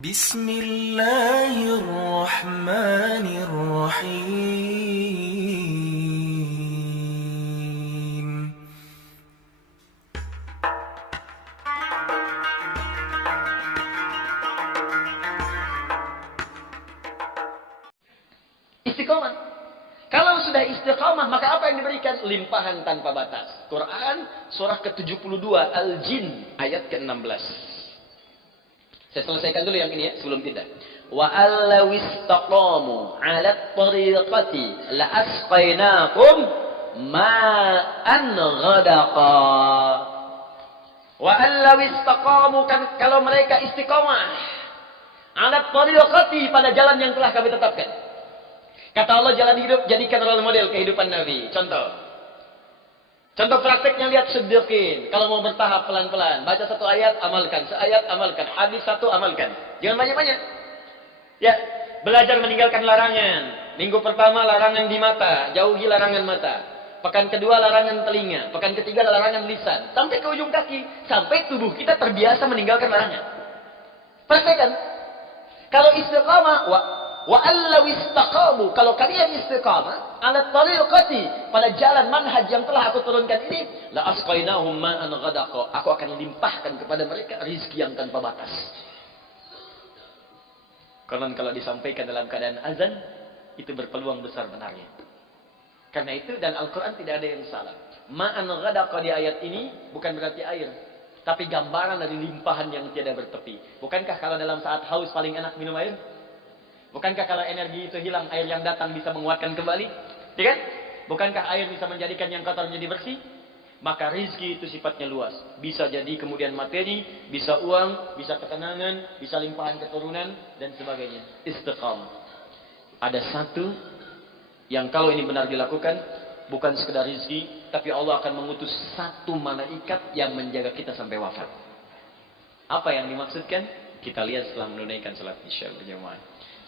بسم الله الرحمن الرحيم. Istiqomah. Kalau sudah istiqomah, maka apa yang diberikan? Limpahan tanpa batas. Quran surah ke-72 Al-Jin ayat ke-16. Saya selesaikan dulu yang ini ya, sebelum tidak. Wa allaw istaqamu 'ala tariqati la asqainakum ma'an ghadaqa. Wa allaw istaqamu, kan kalau mereka istiqomah 'ala tariqati, pada jalan yang telah kami tetapkan. Kata Allah, jalan hidup jadikan role model kehidupan Nabi. Contoh prakteknya, lihat Siddiqin. Kalau mau bertahap pelan-pelan. Baca satu ayat, amalkan. Seayat, amalkan. Hadis satu, amalkan. Jangan banyak-banyak. Ya, belajar meninggalkan larangan. Minggu pertama larangan di mata. Jauhi larangan mata. Pekan kedua larangan telinga. Pekan ketiga larangan lisan. Sampai ke ujung kaki. Sampai tubuh kita terbiasa meninggalkan larangan. Praktekkan. Kalau istiqamah, wa allaw istaqamu, kalau kalian istiqamah ala tariqati, pada jalan manhaj yang telah aku turunkan ini, la asqainahum ma'an ghadaqa, aku akan limpahkan kepada mereka rizki yang tanpa batas. Karena kalau disampaikan dalam keadaan azan, itu berpeluang besar benarnya. Karena itu, dan Al-Quran tidak ada yang salah. Ma'an ghadaqa di ayat ini bukan berarti air, tapi gambaran dari limpahan yang tiada bertepi. Bukankah kalau dalam saat haus paling enak minum air? Bukankah kalau energi itu hilang, air yang datang bisa menguatkan kembali? Ya kan? Bukankah air bisa menjadikan yang kotor menjadi bersih? Maka rizki itu sifatnya luas. Bisa jadi kemudian materi, bisa uang, bisa ketenangan, bisa limpahan keturunan, dan sebagainya. Istiqamah. Ada satu yang kalau ini benar dilakukan, bukan sekedar rizki, tapi Allah akan mengutus satu malaikat yang menjaga kita sampai wafat. Apa yang dimaksudkan? Kita lihat setelah menunaikan salat isya berjamaah.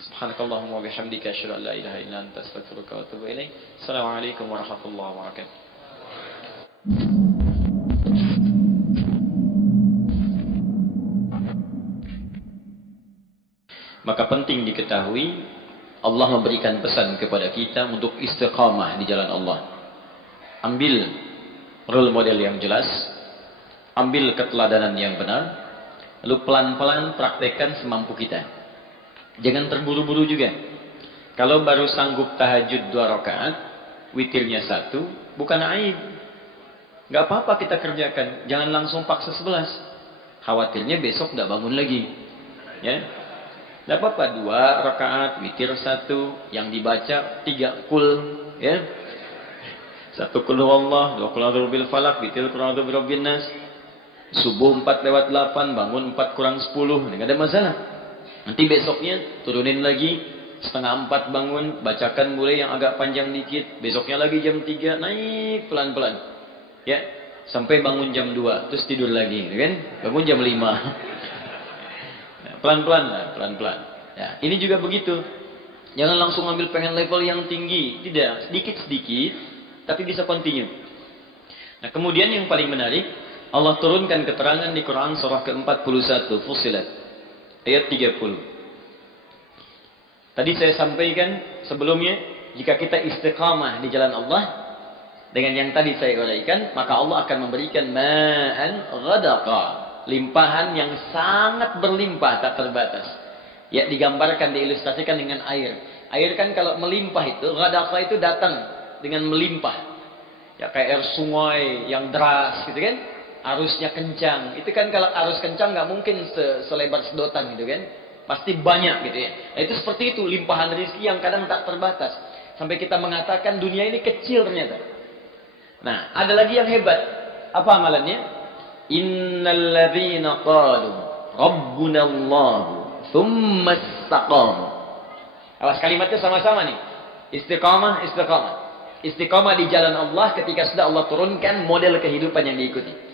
Subhanakallahumma wa bihamdika asyhadu an la ilaha illa anta astaghfiruka wa atubu ilaik. Assalamualaikum warahmatullahi wabarakatuh. Maka penting diketahui, Allah memberikan pesan kepada kita untuk istiqamah di jalan Allah. Ambil role model yang jelas, ambil keteladanan yang benar, lalu pelan-pelan praktekkan semampu kita. Jangan terburu-buru juga. Kalau baru sanggup tahajud 2 rakaat, witirnya 1, bukan aib. Gak apa-apa kita kerjakan. Jangan langsung paksa 11. Khawatirnya besok gak bangun lagi. Ya, gak apa-apa, 2 rakaat, witir 1, yang dibaca 3 kul. Ya, 1 kul huwallah, 2 kul a'udzu birabbil falaq, witir kul a'udzu birabbin nas. Subuh 4:08, bangun 4 kurang 10. Gak ada masalah. Nanti besoknya turunin lagi, 3:30 bangun, bacakan mulai yang agak panjang dikit. Besoknya lagi jam 3, naik pelan-pelan. Ya, sampai bangun jam 2, terus tidur lagi, kan? Bangun jam 5. Pelan-pelan lah, pelan-pelan. Ya, ini juga begitu. Jangan langsung ambil pengen level yang tinggi. Tidak, sedikit-sedikit, tapi bisa continue. Nah, kemudian yang paling menarik, Allah turunkan keterangan di Quran surah ke-41, Fussilat. Ayat 30. Tadi saya sampaikan sebelumnya, jika kita istiqamah di jalan Allah dengan yang tadi saya uraikan, maka Allah akan memberikan ma'an ghadaqa, limpahan yang sangat berlimpah tak terbatas. Ya, digambarkan, diilustrasikan dengan air. Air kan kalau melimpah itu, ghadaqa itu datang dengan melimpah. Ya, kayak air sungai yang deras gitu kan. Arusnya kencang. Itu kan kalau arus kencang nggak mungkin selebar sedotan gitu kan. Pasti banyak gitu ya. Nah, itu seperti itu limpahan rezeki yang kadang tak terbatas. Sampai kita mengatakan dunia ini kecil ternyata. Nah, ada lagi yang hebat. Apa amalannya? Innal ladzina qalu rabbunallahu tsumma istaqamu. Awas, kalimatnya sama-sama nih. Istiqamah, istiqamah. Istiqamah di jalan Allah ketika sudah Allah turunkan model kehidupan yang diikuti.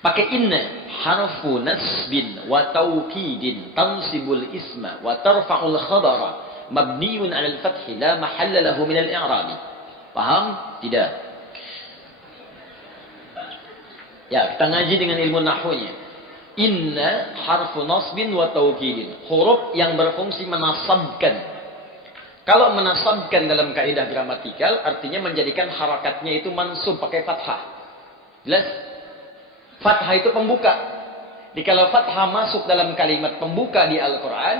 Pakai inna, harfu nasbin wa taukidin tansibul isma wa tarfa'ul khabara mabniun 'alal fathi la mahalla lahu min al-i'rab. Paham? Tidak? Ya, kita ngaji dengan ilmu nahwunya. Inna harfu nasbin wa taukidin. Huruf yang berfungsi menasabkan. Kalau menasabkan dalam kaidah gramatikal artinya menjadikan harakatnya itu mansub pakai fathah. Jelas? Fathah itu pembuka. Jadi kalau fathah masuk dalam kalimat pembuka di Al-Quran,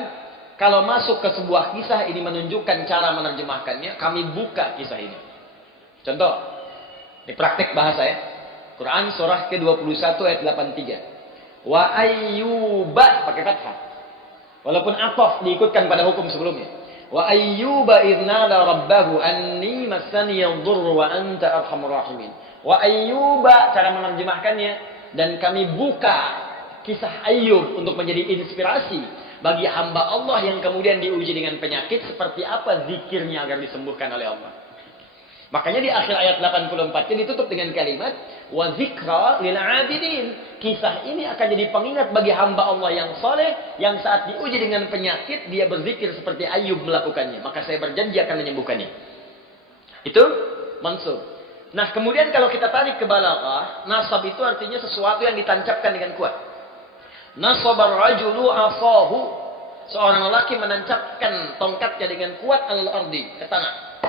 kalau masuk ke sebuah kisah ini menunjukkan cara menerjemahkannya, kami buka kisah ini. Contoh, di praktek bahasa ya. Quran surah ke-21 ayat 83. Wa ayyuba pakai fathah. Walaupun ataf diikutkan pada hukum sebelumnya. Wa ayyuba idnada rabbahu anni massani yadhurru wa anta arhamur rahimin. Wa ayyuba cara menerjemahkannya, dan kami buka kisah Ayyub untuk menjadi inspirasi bagi hamba Allah yang kemudian diuji dengan penyakit, seperti apa zikirnya agar disembuhkan oleh Allah. Makanya di akhir ayat 84 ditutup dengan kalimat wa zikra lil abidin. Kisah ini akan jadi pengingat bagi hamba Allah yang soleh, yang saat diuji dengan penyakit dia berzikir seperti Ayyub melakukannya, maka saya berjanji akan menyembuhkannya. Itu mansub. Nah, kemudian kalau kita tarik ke balaghah, nasab itu artinya sesuatu yang ditancapkan dengan kuat. Nasabar rajulu asahu. Seorang lelaki menancapkan tongkatnya dengan kuat al-ardi, ke tanah,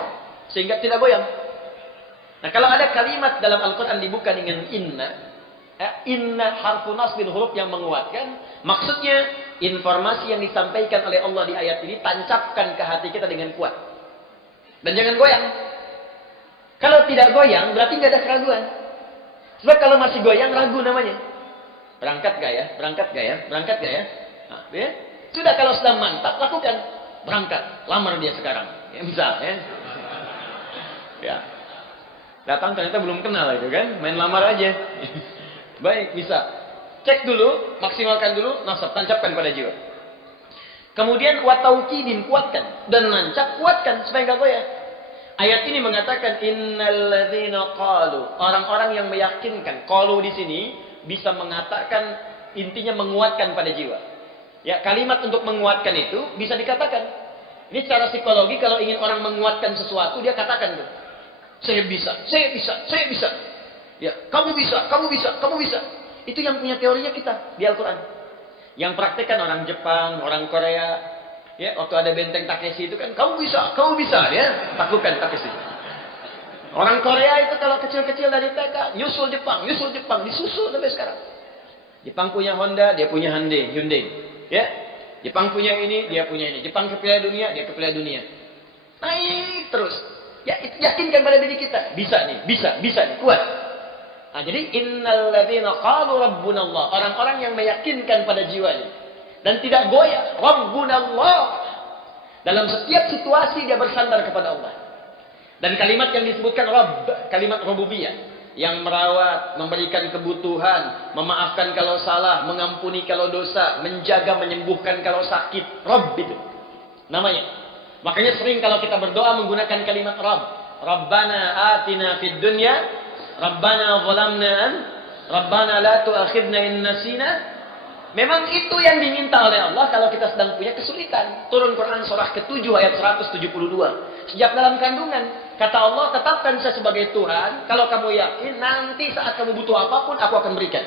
sehingga tidak goyang. Nah, kalau ada kalimat dalam Al-Quran dibuka dengan inna, inna harfu nasbin, huruf yang menguatkan, maksudnya informasi yang disampaikan oleh Allah di ayat ini tancapkan ke hati kita dengan kuat. Dan jangan goyang. Kalau tidak goyang, berarti tidak ada keraguan. Sebab kalau masih goyang, ragu namanya. Berangkat gak ya? Berangkat gak ya? Berangkat gak ya? Nah, ya? Sudah, kalau sudah mantap, lakukan. Berangkat. Lamar dia sekarang. Ya, misal, ya. Ya. Datang ternyata belum kenal itu kan, main lamar aja. Baik, bisa. Cek dulu, maksimalkan dulu, nasab, tancapkan pada jiwa. Kemudian wa taukidin, kuatkan, dan nancap, kuatkan supaya enggak goyah. Ayat ini mengatakan innalladzina qalu, orang-orang yang meyakinkan. Qalu di sini bisa mengatakan, intinya menguatkan pada jiwa. Ya, kalimat untuk menguatkan itu bisa dikatakan. Ini secara psikologi, kalau ingin orang menguatkan sesuatu, dia katakan tuh. Saya bisa, saya bisa, saya bisa. Ya, kamu bisa, kamu bisa, kamu bisa. Itu yang punya teorinya kita di Al-Quran. Yang praktekkan orang Jepang, orang Korea. Ya, waktu ada benteng Takeshi itu kan, kamu bisa, ya. Taklukkan Takeshi. Orang Korea itu kalau kecil-kecil dari TK, nyusul Jepang, disusul sampai sekarang. Jepang punya Honda, dia punya Hyundai. Ya, Jepang punya ini, dia punya ini. Jepang ke Piala Dunia, dia ke Piala Dunia. Naik terus. Ya, yakinkan pada diri kita. Bisa nih, kuat. Nah, jadi innalladzina qalu rabbunallah, orang-orang yang meyakinkan pada jiwanya dan tidak goyah, rabbunallah. Dalam setiap situasi dia bersandar kepada Allah. Dan kalimat yang disebutkan Rabb, kalimat rububiyah, yang merawat, memberikan kebutuhan, memaafkan kalau salah, mengampuni kalau dosa, menjaga, menyembuhkan kalau sakit, Rabb itu namanya. Makanya sering kalau kita berdoa menggunakan kalimat Rabb. Rabbana atina fid dunya, Rabbana zalamna, Rabbana la tu'akhidna in nasina. Memang itu yang diminta oleh Allah kalau kita sedang punya kesulitan. Turun Quran surah ke-7 ayat 172. Sejak dalam kandungan, kata Allah, tetapkan saya sebagai Tuhan. Kalau kamu yakin, nanti saat kamu butuh apapun, aku akan berikan.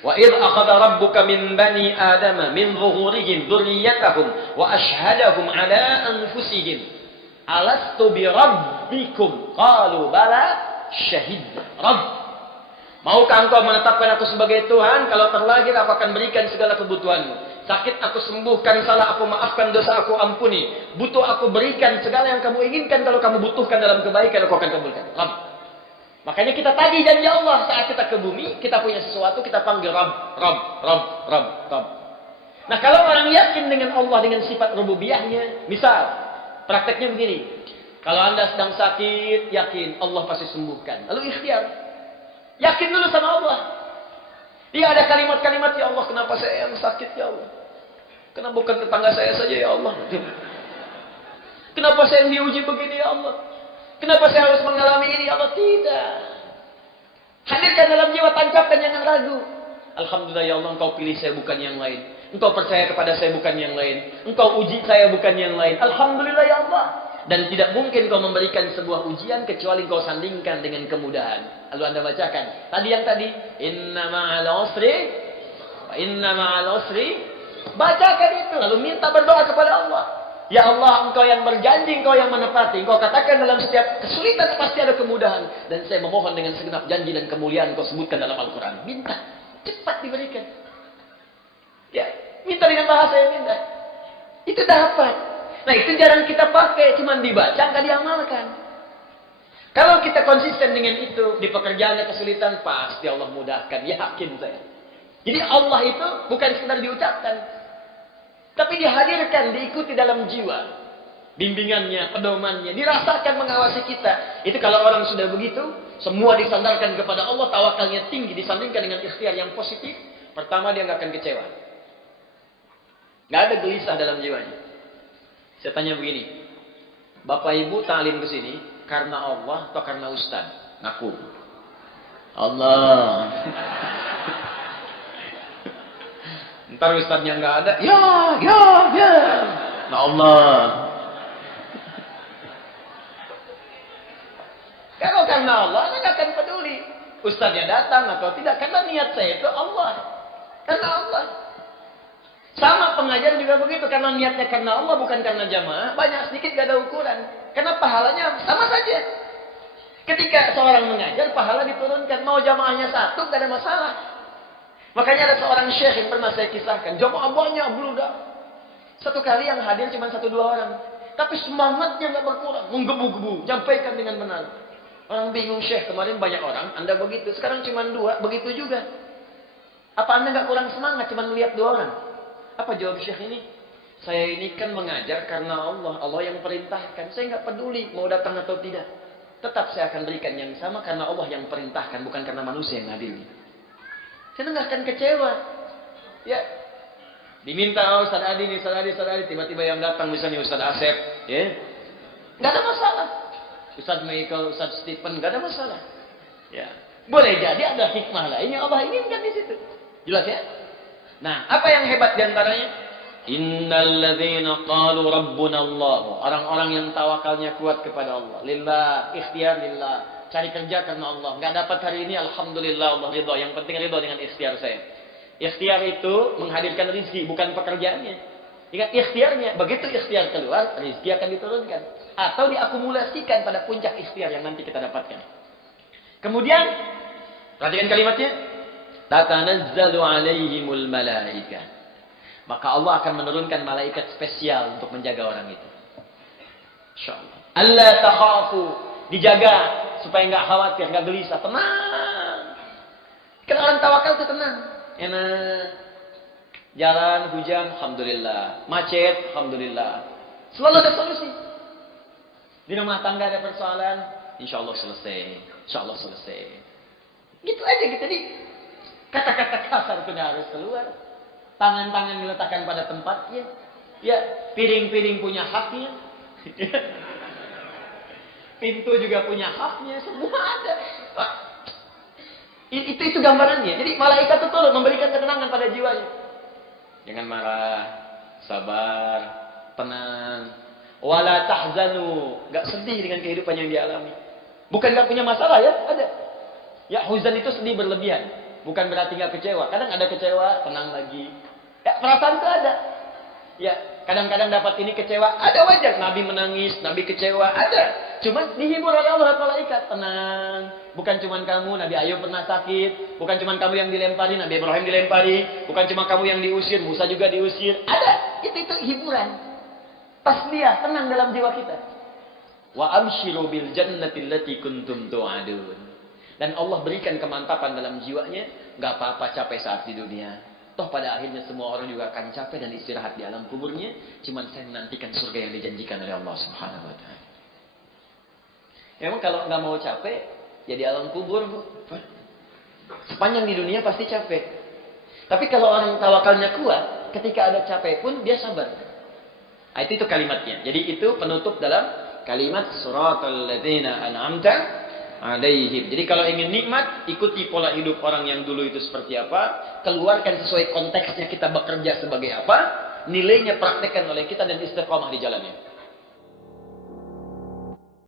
Wa idh akhadha rabbuka min bani adama min zuhurihim dzurriyyatahum wa ashhadahum ala anfusihim alastu bi rabbikum qalu bala syahidna. Rabb, maukah engkau menetapkan aku sebagai Tuhan? Kalau terlahir aku akan berikan segala kebutuhanmu. Sakit aku sembuhkan, salah aku maafkan, dosa aku ampuni. Butuh aku berikan segala yang kamu inginkan. Kalau kamu butuhkan dalam kebaikan, aku akan kabulkan. Rabb. Makanya kita tagih janji Allah saat kita ke bumi, kita punya sesuatu, kita panggil Rabb. Nah, kalau orang yakin dengan Allah, dengan sifat rububiyahnya, misal, prakteknya begini. Kalau Anda sedang sakit, yakin Allah pasti sembuhkan. Lalu ikhtiar. Yakin dulu sama Allah. Dia ada kalimat-kalimat, ya Allah, kenapa saya yang sakit, ya Allah? Kenapa bukan tetangga saya saja, ya Allah? Kenapa saya yang diuji begini, ya Allah? Kenapa saya harus mengalami ini, ya Allah? Tidak. Hadirkan dalam jiwa, tancapkan, jangan ragu. Alhamdulillah, ya Allah, engkau pilih saya bukan yang lain. Engkau percaya kepada saya bukan yang lain. Engkau uji saya bukan yang lain. Alhamdulillah, ya Allah. Dan tidak mungkin kau memberikan sebuah ujian kecuali kau sandingkan dengan kemudahan. Lalu Anda bacakan. Tadi yang tadi. Inna ma'al usri Inna ma'al usri. Bacakan itu lalu minta berdoa kepada Allah. Ya Allah, Engkau yang berjanji, Engkau yang menepati. Engkau katakan dalam setiap kesulitan pasti ada kemudahan. Dan saya memohon dengan segenap janji dan kemuliaan Engkau sebutkan dalam Al-Quran. Minta, cepat diberikan. Ya, minta dengan bahasa yang indah. Itu dapat. Nah, itu jarang kita pakai, cuma dibaca, nggak diamalkan. Kalau kita konsisten dengan itu, di pekerjaannya kesulitan, pasti Allah mudahkan. Yakin saya. Jadi Allah itu bukan sekedar diucapkan, tapi dihadirkan, diikuti dalam jiwa. Bimbingannya, pedomannya, dirasakan mengawasi kita. Itu kalau orang sudah begitu, semua disandarkan kepada Allah, tawakalnya tinggi, disandingkan dengan ikhtiar yang positif. Pertama, dia nggak akan kecewa. Nggak ada gelisah dalam jiwanya. Saya tanya begini, Bapak Ibu ta'lim ke sini karena Allah atau karena Ustaz? Ngaku. Allah. Ntar Ustaznya nggak ada, ya. Nah Allah. Kalau karena Allah, saya nggak akan peduli. Ustaznya datang atau tidak, karena niat saya itu Allah. Karena Allah. Sama pengajar juga begitu, karena niatnya karena Allah, bukan karena jamaah. Banyak sedikit gak ada ukuran. Karena pahalanya sama saja. Ketika seorang mengajar, pahala diturunkan. Mau jamaahnya satu, gak ada masalah. Makanya ada seorang syekh yang pernah saya kisahkan. Jamaah banyak, beludak. Satu kali yang hadir cuma 1-2 orang. Tapi semangatnya gak berkurang. Menggebu-gebu, nyampaikan dengan benar. Orang bingung, Syekh, kemarin banyak orang, Anda begitu. Sekarang cuma 2, begitu juga. Apa Anda gak kurang semangat, cuma melihat 2 orang? Apa jawab Syekh ini? Saya ini kan mengajar karena Allah. Allah yang perintahkan. Saya nggak peduli mau datang atau tidak. Tetap saya akan berikan yang sama karena Allah yang perintahkan. Bukan karena manusia yang ngadili. Saya nggak akan kecewa. Ya. Diminta Ustaz Adi, Ustaz Adi. Tiba-tiba yang datang misalnya Ustaz Asep. Ya. Nggak ada masalah. Ustaz Michael, Ustaz Stephen. Nggak ada masalah. Ya. Boleh jadi ada hikmah lain yang Allah inginkan di situ. Jelas ya? Nah, apa yang hebat diantaranya? Innalladzina qalu rabbuna Allah. Orang-orang yang tawakalnya kuat kepada Allah. Lillah, ikhtiar lillah. Cari kerja karena Allah. Nggak dapat hari ini, alhamdulillah Allah ridho. Yang penting ridho dengan ikhtiar saya. Ikhtiar itu menghadirkan rezeki, bukan pekerjaannya. Ingat ikhtiarnya. Begitu ikhtiar keluar, rezeki akan diturunkan. Atau diakumulasikan pada puncak ikhtiar yang nanti kita dapatkan. Kemudian, perhatikan kalimatnya. Tatanazzalu alaihimul malaika. Maka Allah akan menurunkan malaikat spesial untuk menjaga orang itu. Insyaallah. Alla takhafu, dijaga supaya enggak khawatir, enggak gelisah, tenang. Kan orang tawakal itu tenang. Enak. Jalan hujan, alhamdulillah. Macet, alhamdulillah. Selalu ada solusi. Di rumah tangga ada persoalan, insyaallah selesai. Insyaallah selesai. Gitu aja gitu. Jadi kata-kata kasar itu harus keluar. Tangan-tangan diletakkan pada tempatnya. Ya, piring-piring punya haknya. Pintu juga punya haknya. Semua ada. Itu gambarannya. Jadi malaikat itu turun memberikan ketenangan pada jiwanya. Jangan marah, sabar, tenang. Wala tahzanu, gak sedih dengan kehidupan yang dialami. Bukan gak punya masalah ya, ada. Ya, huzan itu sedih berlebihan. Bukan berarti nggak kecewa. Kadang ada kecewa, tenang lagi. Ya, perasaan itu ada. Ya, kadang-kadang dapat ini kecewa. Ada wajar. Nabi menangis, Nabi kecewa. Ada. Cuma dihibur oleh Allah malaikat. Tenang. Bukan cuma kamu, Nabi Ayub pernah sakit. Bukan cuma kamu yang dilempari, Nabi Ibrahim dilempari. Bukan cuma kamu yang diusir, Musa juga diusir. Ada. Itu hiburan. Tasbih, tenang dalam jiwa kita. Wa abshiru bil jannati allati kuntum tu'adun. Dan Allah berikan kemantapan dalam jiwanya. Gak apa-apa capek saat di dunia. Toh pada akhirnya semua orang juga akan capek dan istirahat di alam kuburnya. Cuman saya menantikan surga yang dijanjikan oleh Allah Subhanahu wa ta'ala. Memang kalau gak mau capek, ya di alam kubur. Sepanjang di dunia pasti capek. Tapi kalau orang tawakalnya kuat, ketika ada capek pun dia sabar. Nah, itu kalimatnya. Jadi itu penutup dalam kalimat suratul ladzina an'amta alaihim. Jadi kalau ingin nikmat, ikuti pola hidup orang yang dulu itu seperti apa, keluarkan sesuai konteksnya kita bekerja sebagai apa, nilainya praktekkan oleh kita dan istiqomah di jalannya.